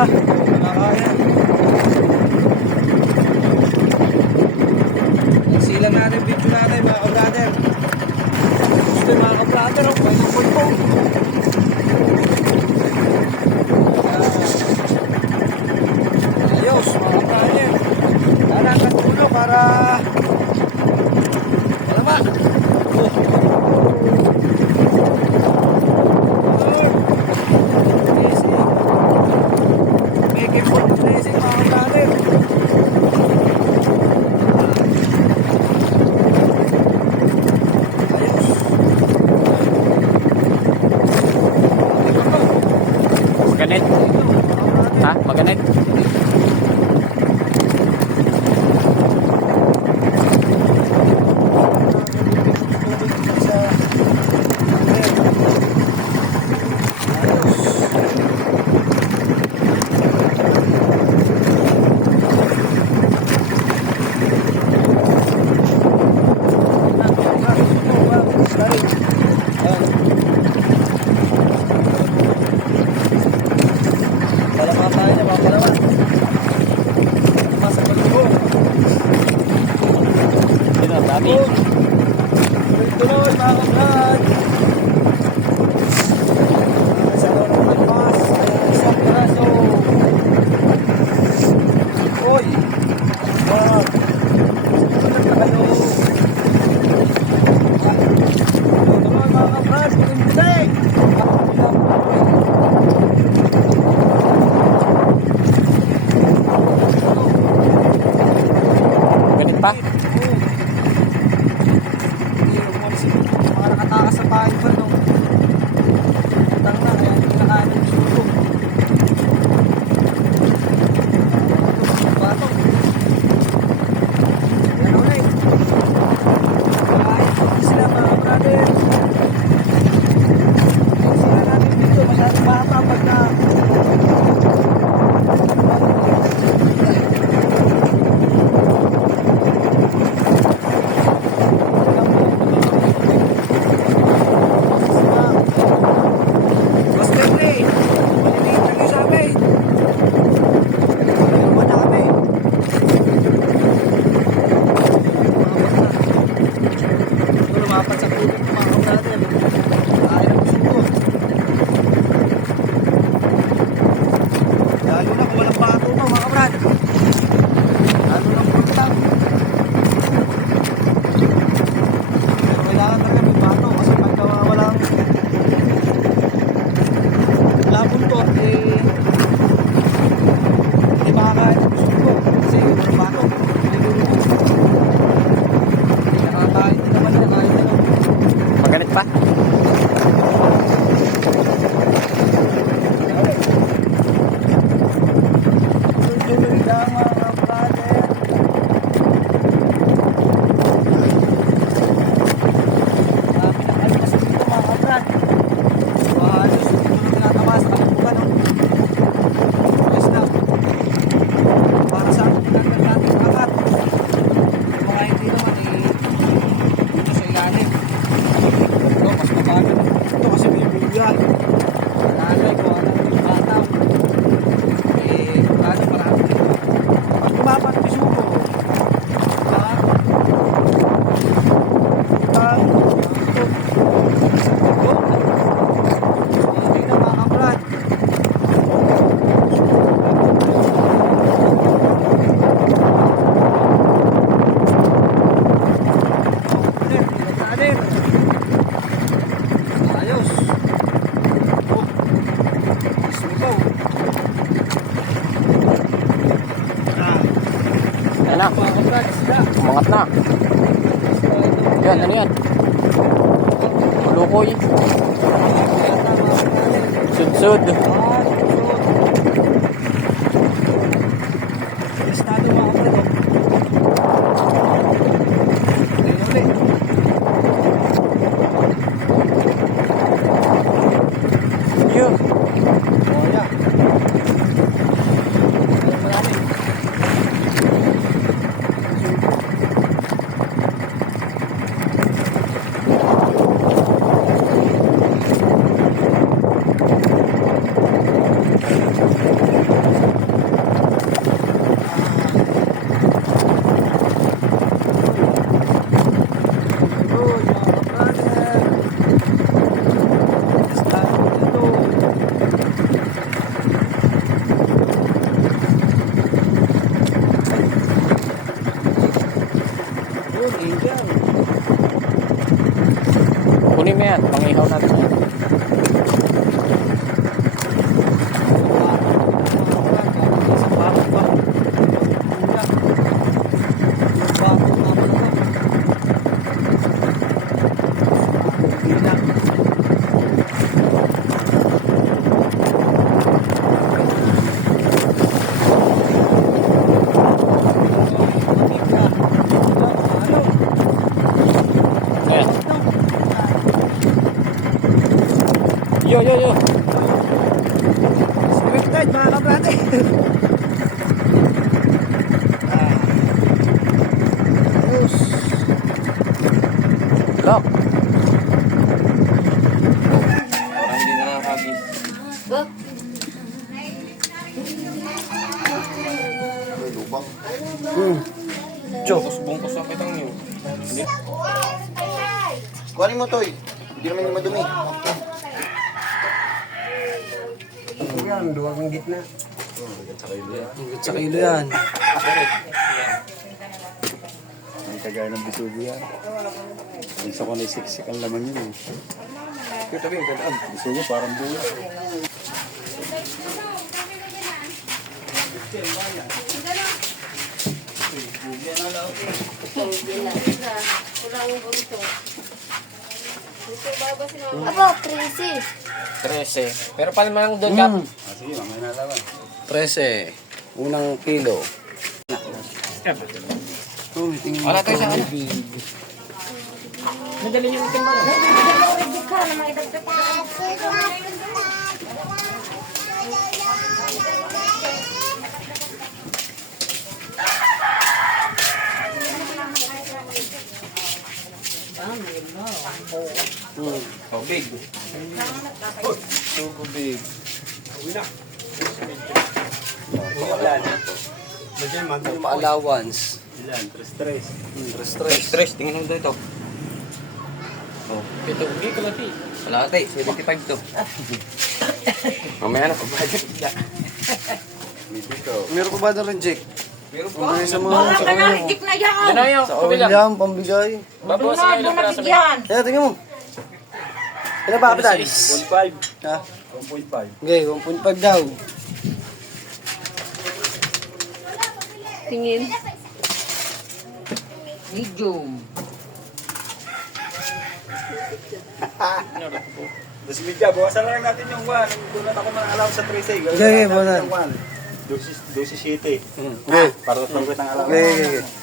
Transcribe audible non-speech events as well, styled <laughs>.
Wala kaya. Maganet? Ha? Maganet? namin. Tuloy-tuloy mga kablad! আমাদের Okay. na. Umangat na. Yan, ano yan? Lukoy. Sudsud. Sudsud. mamaya at mangihaw natin. Yo, yo. Scripted mga kabrate. ah. Ayos. Lock. Parang hindi nakakagis. Hmm. Bungkus-bungkus ang kitang yun. Kuhanin mo, Toy. Hindi naman yung madumi. Yan, duwag ang gitna. Higit sa kilo yan. Ang kagaya ng bisugo yan. Isa ko na siksik ang laman yun eh. Yung tabi, yung gandaan. Bisugo parang buya. Apo, crazy. 13. Pero palma lang doon, Kap. Hmm. Ah, sige, mamaya na laban. 13. Unang kilo. Oh, tingin Wala tayo sa ano. Nadali niyo yung timba. Hmm. Oh, big. Sugo big. Ano pa allowance? Ilan? Tres, tres. Hmm, stress, stress. Stress, tingin mo dito. Oh, Ito, hindi ka lati. wala ate, 75 to. <laughs> Mamaya na. May dito. Meron ko ba na rin, Jake? Meron Kung sa mga sa Wala oil mo. higit na yan. Yan na yung Sa kabilang. pambigay. Babawas na ilang piraso. yan. Kaya tingnan mo. Kaya ba kapitan? 1.5. Ha? 1.5. Okay, 1.5 daw. Tingin. Medium. Dos media, bawasan lang natin yung 1. Doon na ako manalaw sa 3 say. Okay, okay, bawasan. 12, 12 city. Okay. Para tatlong kitang alaw. Okay, okay, okay.